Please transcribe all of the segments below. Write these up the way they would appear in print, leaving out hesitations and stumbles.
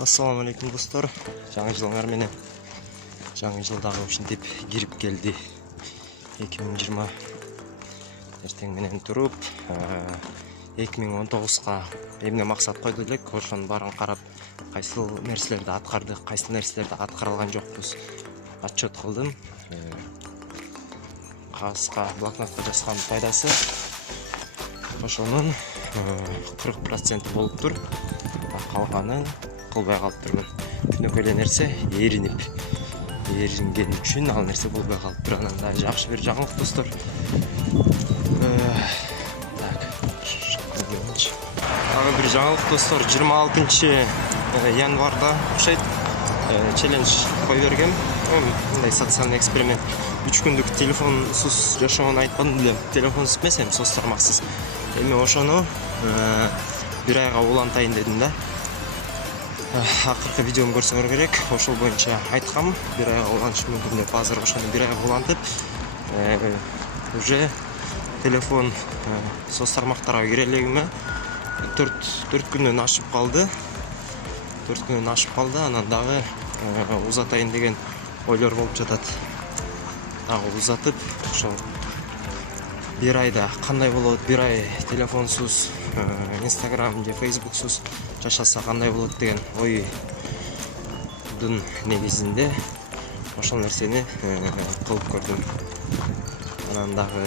Assalamu alaikum достор. Жаңы жылыңар менен. Жаңы жылдагы ушинтип кирип келди. 2020 эртең менен туруп 2019га эмне максат койду элек, ошонун баарын карап, кайсыл нерселерди аткардык, кайсыл нерселерди аткарылган жокпуз отчет кылдым. Кагазга, блокнотко жазган пайдасы ошонун 40% болуптур. Калганын кылбай калыптырмын. Күнөкөй эле нерсе эринген үчүн ал нерсе болбой калыптыр. Анан да жакшы бир жаңылык достор. Дагы бир жаңылык достор, 26 январда окшойт челлендж кой бергем. Мындай социалдык эксперимент. 3 күндүк телефонсуз жашоону айтпадым деле. Телефонсуз эмес, соц тармаксыз. Эми ошону бир айга улантайын дедим да. Акыркы видеому көрсөңөр керек. Ошол боюнча айткам, бир айга улантыш мүмкүн деп. Азыр ошону бир айга улантып, уже телефон соц тармактарга кире элегиме 4 күндөн ашып калды. 4 күндөн ашып калды. Анан дагы узатайын деген ойлор болуп жатат. Дагы узатып, ошол бир айда кандай болот, бир ай телефонсуз, Instagram же Facebookсуз жашаса кандай болот деген ойдун негизинде ошол нерсени кылып көрдүм. Анан дагы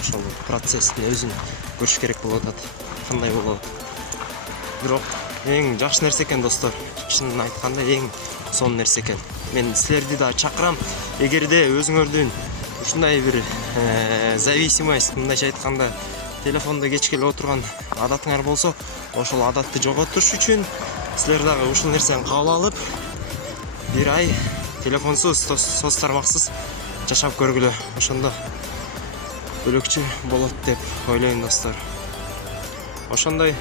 ошол процесстин өзүн көрүш керек болуп атат, кандай болот. Бирок эң жакшы нерсе экен достор. Чынын айтканда эң сонун нерсе экен. Мен силерди да чакырам, эгерде өзүңөрдүн ушундай бир зависимость, мындайча айтканда, телефондо кечке эле отурган адатыңар болсо, ошол адатты жоготуш үчүн силер дагы ушул нерсени кабыл алып, бир ай телефонсуз, соц тармаксыз жашап көргүлө. Ошондо бөлөкчү болот деп ойлойм достор. Ошондой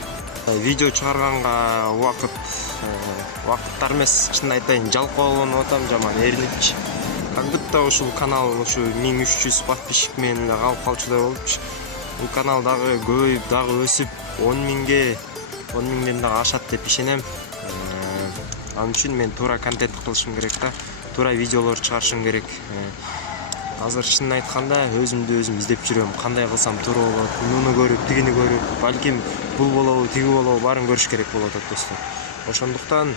видео чыгарганга убакыттар эмес, чынын айтайын, жалкоо болуп атам, жаман эринипчи. Как будто ушул канал ушу 1300 подписчик менен эле калып калчудай болупчу. Бул канал дагы көбөйүп, дагы өсүп 10.000ден дагы ашат деп ишенем. Ал үчүн мен туура контент кылышым керек да, туура видеолор чыгарышым керек. Азыр чынын айтканда өзүмдү өзүм издеп жүрөм. Кандай кылсам туура болот, муну көрүп, тигини көрүп, балким бул болобу, тиги болобу, баарын көрүш керек болот достор. Ошондуктан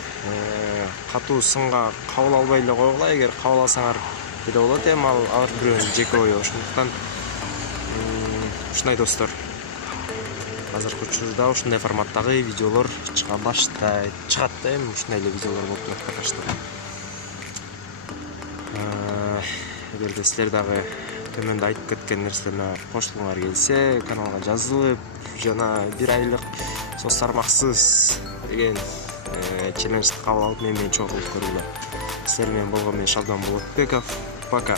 катуу сынга кабыл албай эле койгула. Эгер кабыл алсаңар деле болот, эми ал ар бирөөнүн жеке ою. Ошондуктан ушундай достор. Азыркы учурда ушундай форматтагы видеолор чыга баштайт. Чыгат да, эми ушундай эле видеолор болуп жатат баштап. Эгерде силер дагы төмөндө айтып кеткен нерселерге кошулгуңар келсе, каналга жазылып, жана бир айлык соц тармаксыз деген челленджди кабыл алып, мен чогулуп көргүлө. Силер менен болгон мен Шалдан Болотбеков. Пока.